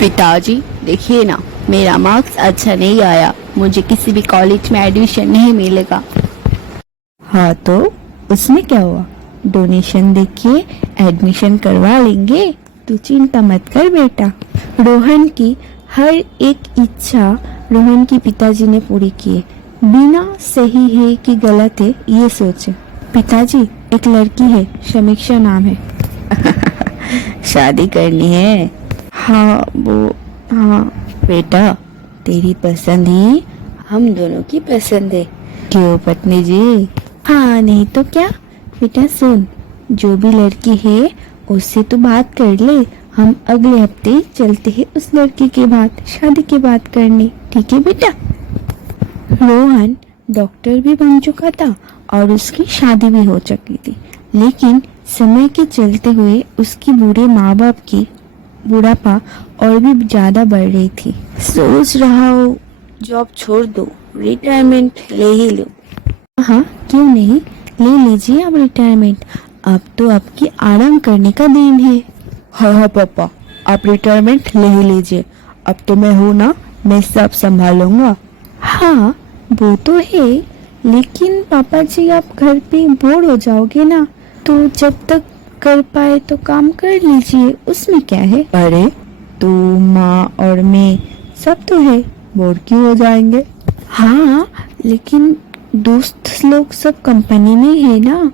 पिताजी देखिए ना, मेरा मार्क्स अच्छा नहीं आया, मुझे किसी भी कॉलेज में एडमिशन नहीं मिलेगा। हाँ तो उसमें क्या हुआ, डोनेशन देखिए एडमिशन करवा लेंगे, तू चिंता मत कर बेटा। रोहन की हर एक इच्छा रोहन के पिताजी ने पूरी की, बिना सही है कि गलत है ये सोचे। पिताजी एक लड़की है, समीक्षा नाम है। शादी करनी है? हाँ बेटा, तेरी पसंद ही हम दोनों की पसंद है, क्यों पत्नी जी? हाँ नहीं तो क्या। बेटा सुन, जो भी लड़की है उससे तो बात कर ले, हम अगले हफ्ते चलते हैं उस लड़की के बाद शादी की बात करने, ठीक है बेटा। रोहन डॉक्टर भी बन चुका था और उसकी शादी भी हो चुकी थी, लेकिन समय के चलते हुए उसकी बूढ़े माँ बाप की बुढ़ापा और भी ज्यादा बढ़ रही थी। सोच रहा हूँ जॉब छोड़ दो, रिटायरमेंट ले ही लो। हाँ क्यों नहीं, ले लीजिए आप रिटायरमेंट, अब तो आपकी आराम करने का दिन है। हाँ पापा, आप रिटायरमेंट ले ही लीजिए, अब तो मैं हूँ ना, मैं सब संभालूंगा। हाँ वो तो है, लेकिन पापा जी आप घर पे बोर हो जाओगे ना, तो जब तक कर पाए तो काम कर लीजिए, उसमें क्या है। अरे तू, माँ और मैं सब तो है, बोर क्यों हो जाएंगे। हाँ लेकिन दोस्त लोग सब कंपनी में है ना,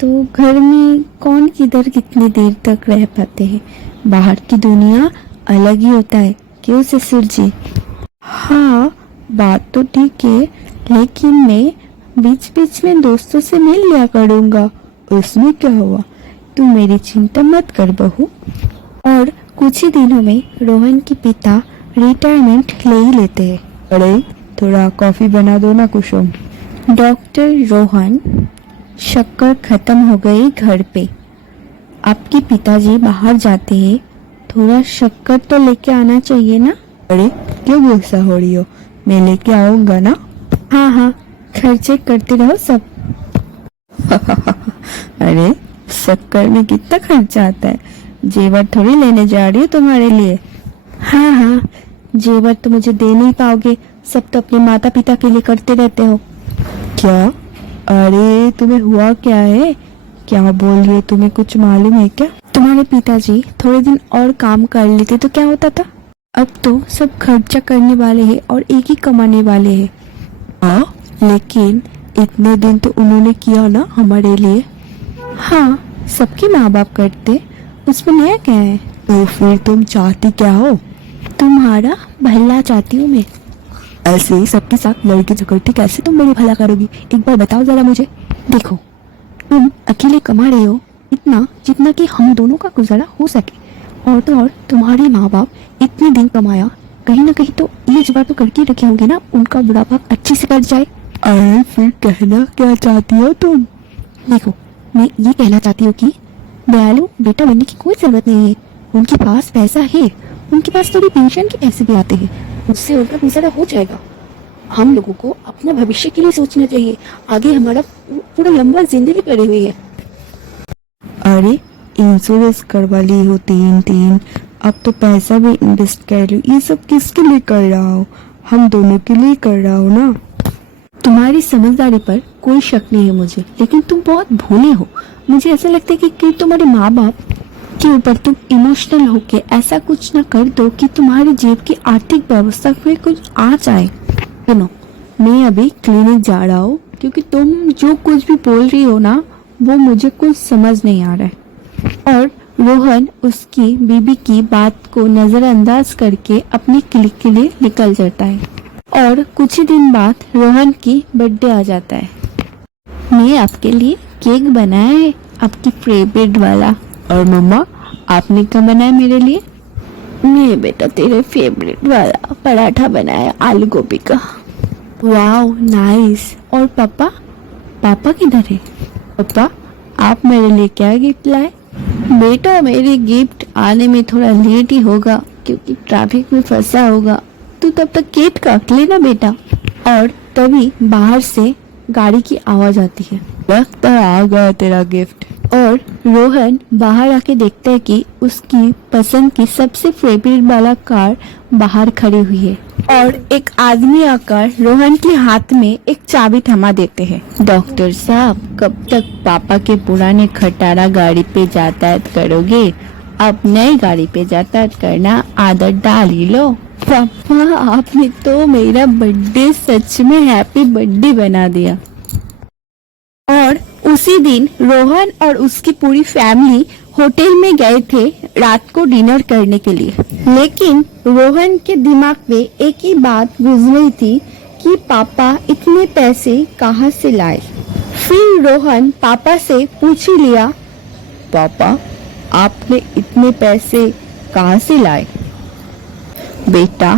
तो घर में कौन किधर कितनी देर तक रह पाते हैं, बाहर की दुनिया अलग ही होता है, क्यों ससुर जी। हाँ बात तो ठीक है, लेकिन मैं बीच बीच में दोस्तों से मिल लिया करूँगा, उसमें क्या हुआ, तू मेरी चिंता मत कर बहू। और कुछ ही दिनों में रोहन के पिता रिटायरमेंट ले ही लेते हैं। अरे थोड़ा कॉफी बना दो ना कुसुम। डॉक्टर रोहन, शक्कर खत्म हो गई घर पे, आपके पिताजी बाहर जाते हैं, थोड़ा शक्कर तो लेके आना चाहिए ना। अरे क्यों गुस्सा हो रही हो, मैं लेके आऊंगा ना। हाँ खर्चे करते रहो सब। अरे शक्कर में कितना खर्चा आता है, जेवर थोड़ी लेने जा रही हो तुम्हारे लिए। हाँ जेवर तो मुझे दे नहीं पाओगे, सब तो अपने माता पिता के लिए करते रहते हो। क्या? अरे तुम्हें हुआ क्या है, क्या बोल रही हो, तुम्हें कुछ मालूम है क्या? तुम्हारे पिताजी थोड़े दिन और काम कर लेते तो क्या होता था, अब तो सब खर्चा करने वाले हैं और एक ही कमाने वाले हैं। हाँ लेकिन इतने दिन तो उन्होंने किया ना हमारे लिए। हाँ सबके माँ बाप करते, उसमें नया क्या है। तो फिर तुम चाहती क्या हो? तुम्हारा भला चाहती हूँ मैं। ऐसे ही सबके साथ लड़के झगड़ते कैसे तुम मेरी भला करोगी, एक बार बताओ जरा मुझे। देखो तुम अकेले कमा रहे हो इतना जितना कि हम दोनों का गुजारा हो सके, और तो और तुम्हारे माँ बाप इतने दिन कमाया, कहीं ना कहीं तो ये जुगाड़ तो करके रखे होंगे ना, उनका बुढ़ापा अच्छे से कट जाए। अरे फिर कहना क्या चाहती हो तुम? देखो मैं ये कहना चाहती हूँ कि दयालु बेटा बनने की कोई जरूरत नहीं है, उनके पास पैसा है, उनके पास थोड़ी पेंशन के पैसे भी आते हैं, उससे उनका गुजारा हो जाएगा। हम लोगों को अपना भविष्य के लिए सोचना चाहिए, आगे हमारा पूरा लंबा जिंदगी पड़ी हुई है। अरे इंश्योरेंस करवा ली हो 3-3, अब तो पैसा भी इन्वेस्ट कर लो, ये सब किसके लिए कर रहा हो, हम दोनों के लिए कर रहा हो ना। तुम्हारी समझदारी पर कोई शक नहीं है मुझे, लेकिन तुम बहुत भोले हो। मुझे ऐसा लगता है कि तुम्हारे माँ बाप के ऊपर तुम इमोशनल होके ऐसा कुछ ना कर दो कि तुम्हारी जेब की आर्थिक व्यवस्था में कुछ आ जाए। सुनो, मैं अभी क्लिनिक जा रहा हूँ, क्योंकि तुम जो कुछ भी बोल रही हो ना वो मुझे कुछ समझ नहीं आ रहा है। और रोहन उसकी बीबी की बात को नजरअंदाज करके अपनी क्लिनिक के लिए निकल जाता है। और कुछ ही दिन बाद रोहन की बर्थडे आ जाता है। मैं आपके लिए केक बनाया है, आपकी फेवरेट वाला। और मम्मा आपने क्या बनाया मेरे लिए? मैं बेटा तेरे फेवरेट वाला पराठा बनाया, आलू गोभी का। Wow nice. और पापा, पापा किधर है? पापा आप मेरे लिए क्या गिफ्ट लाए? बेटा मेरे गिफ्ट आने में थोड़ा लेट ही होगा, क्योंकि ट्रैफिक में फंसा होगा, तू तब तक केक काट लेना बेटा। और तभी बाहर से गाड़ी की आवाज आती है। लगता आ गया तेरा गिफ्ट। और रोहन बाहर आके देखता है कि उसकी पसंद की सबसे फेवरेट वाला कार बाहर खड़ी हुई है और एक आदमी आकर रोहन के हाथ में एक चाबी थमा देते हैं। डॉक्टर साहब, कब तक पापा के पुराने खटारा गाड़ी पे यातायात करोगे? अब नई गाड़ी पे यातायात करना आदत डाल ही लो। पापा, आपने तो मेरा बर्थडे सच में हैप्पी बर्थडे बना दिया। और उसी दिन रोहन और उसकी पूरी फैमिली होटल में गए थे रात को डिनर करने के लिए। लेकिन रोहन के दिमाग में एक ही बात गुजर रही थी कि पापा इतने पैसे कहाँ से लाए। फिर रोहन पापा से पूछ ही लिया, पापा, आपने इतने पैसे कहाँ से लाए? बेटा,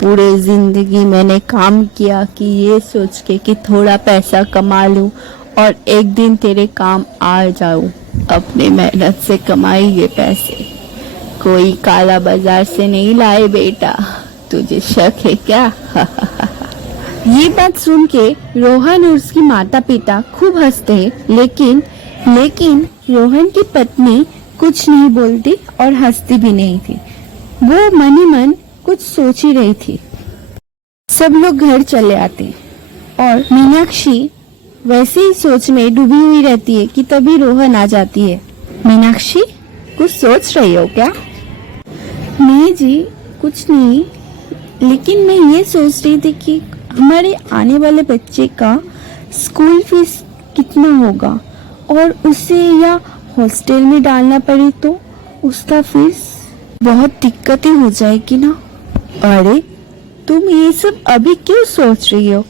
पूरे जिंदगी मैंने काम किया कि ये सोच के कि थोड़ा पैसा कमा लूं और एक दिन तेरे काम आ जाऊं। अपने मेहनत से कमाए ये पैसे कोई काला बाजार से नहीं लाए बेटा। तुझे शक है क्या? ये बात सुन के रोहन और उसकी माता पिता खूब हंसते हैं, लेकिन रोहन की पत्नी कुछ नहीं बोलती और हंसती भी नहीं थी। वो मन ही मन कुछ सोच ही रही थी। सब लोग घर चले आते और मीनाक्षी वैसे ही सोच में डूबी हुई रहती है कि तभी रोहन आ जाती है। मीनाक्षी, कुछ सोच रही हो क्या? नहीं जी, कुछ नहीं, लेकिन मैं ये सोच रही थी कि हमारे आने वाले बच्चे का स्कूल फीस कितना होगा और उसे या हॉस्टल में डालना पड़े तो उसका फीस बहुत दिक्कतें हो जाएगी ना। अरे, तुम ये सब अभी क्यों सोच रही हो?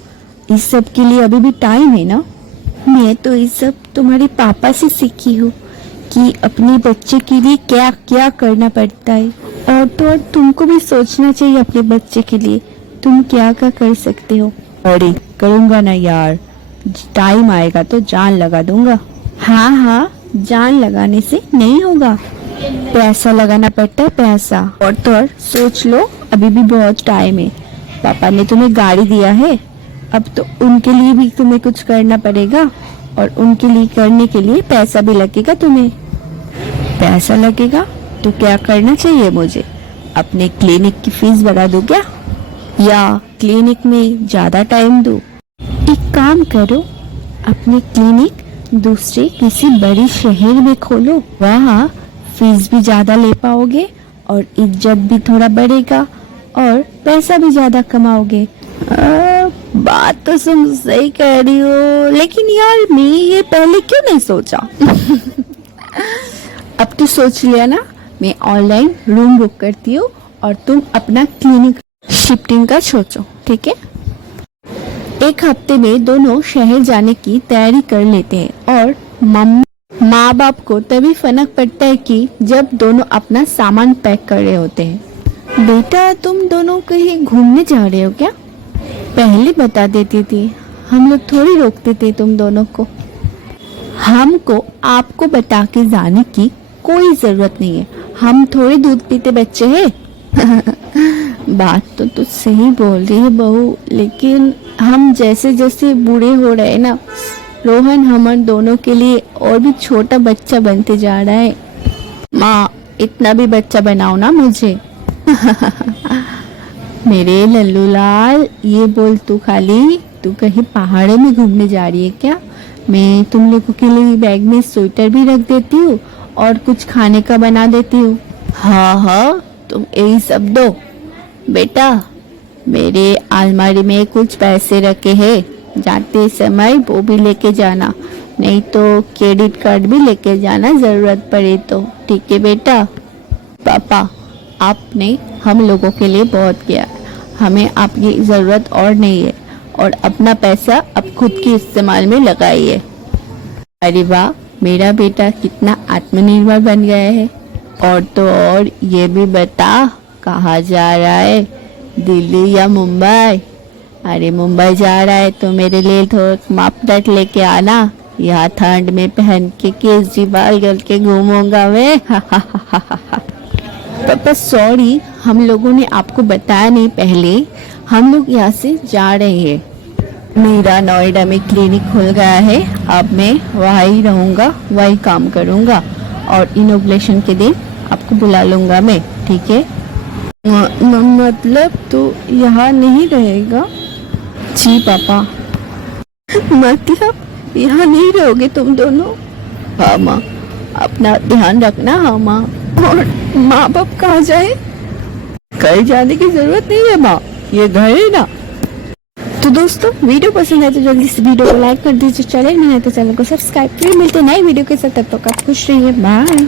इस सब के लिए अभी भी टाइम है ना। मैं तो ये सब तुम्हारे पापा से सीखी हूँ कि अपने बच्चे के लिए क्या क्या करना पड़ता है। और तो और तुमको भी सोचना चाहिए अपने बच्चे के लिए तुम क्या क्या कर सकते हो। अरे करूंगा ना यार, टाइम आएगा तो जान लगा दूंगा। हाँ हाँ, जान लगाने से नहीं होगा, पैसा लगाना पड़ता है, पैसा। और तो और सोच लो, अभी भी बहुत टाइम है। पापा ने तुम्हें गाड़ी दिया है, अब तो उनके लिए भी तुम्हें कुछ करना पड़ेगा और उनके लिए करने के लिए पैसा भी लगेगा तुम्हें। पैसा लगेगा तो क्या करना चाहिए मुझे? अपने क्लिनिक की फीस बढ़ा दूं क्या, या क्लिनिक में ज्यादा टाइम दूं? एक काम करो, अपने क्लिनिक दूसरे किसी बड़े शहर में खोलो। वहाँ फीस भी ज्यादा ले पाओगे और इज्जत भी थोड़ा बढ़ेगा और पैसा भी ज्यादा कमाओगे। बात तो तुम सही कह रही हो, लेकिन यार मैं ये पहले क्यों नहीं सोचा? अब तो सोच लिया ना, मैं ऑनलाइन रूम बुक करती हूँ और तुम अपना क्लिनिक शिफ्टिंग का सोचो, ठीक है? एक हफ्ते में दोनों शहर जाने की तैयारी कर लेते हैं और माँ बाप को तभी फर्क पड़ता है कि जब दोनों अपना सामान पैक कर रहे होते हैं। बेटा, तुम दोनों कहीं घूमने जा रहे हो क्या? पहले बता देती थी, हम लोग थोड़ी रोकते थे तुम दोनों को। हमको आपको बता के जाने की कोई जरूरत नहीं है, हम थोड़े दूध पीते बच्चे हैं। बात तो तू सही बोल रही है बहू, लेकिन हम जैसे जैसे बूढ़े हो रहे हैं ना रोहन, हम दोनों के लिए और भी छोटा बच्चा बनते जा रहा है। माँ, इतना भी बच्चा बनाओ ना मुझे। मेरे लल्लू लाल, ये बोल तू कहीं पहाड़ों में घूमने जा रही है क्या? मैं तुम लोगों के लिए बैग में स्वेटर भी रख देती हूँ और कुछ खाने का बना देती हूँ। हाँ, तुम यही सब दो। बेटा, मेरे अलमारी में कुछ पैसे रखे हैं, जाते समय वो भी लेके जाना, नहीं तो क्रेडिट कार्ड भी लेके जाना जरूरत पड़े तो, ठीक है बेटा? पापा, आपने हम लोगों के लिए बहुत किया, हमें आपकी जरूरत और नहीं है, और अपना पैसा अब खुद के इस्तेमाल में लगाइए। अरे वाह, मेरा बेटा कितना आत्मनिर्भर बन गया है। और तो और ये भी बता, कहाँ जा रहा है, दिल्ली या मुंबई? अरे मुंबई जा रहा है तो मेरे लिए थोड़ा मापदट लेके आना, यहाँ ठंड में पहन के केजरीवाल करके घूमूंगा मैं। पापा सॉरी, हम लोगों ने आपको बताया नहीं, पहले हम लोग यहाँ से जा रहे हैं। मेरा नोएडा में क्लिनिक खुल गया है, अब मैं वहीं रहूंगा, वही काम करूंगा और इनोग्रेशन के दिन आपको बुला लूंगा मैं, ठीक है? मतलब तो यहाँ नहीं रहेगा? जी पापा। मतलब यहाँ नहीं रहोगे तुम दोनों? हाँ माँ, अपना ध्यान रखना। हाँ माँ। और माँ बाप कहाँ जाए? कहीं जाने की जरूरत नहीं है माँ, ये घर है ना। तो दोस्तों वीडियो पसंद है तो जल्दी से वीडियो को लाइक कर दीजिए, चैनल में है तो चैनल को सब्सक्राइब। फिर मिलते हैं नई वीडियो के साथ, तब तक आप खुश रहिए, बाय।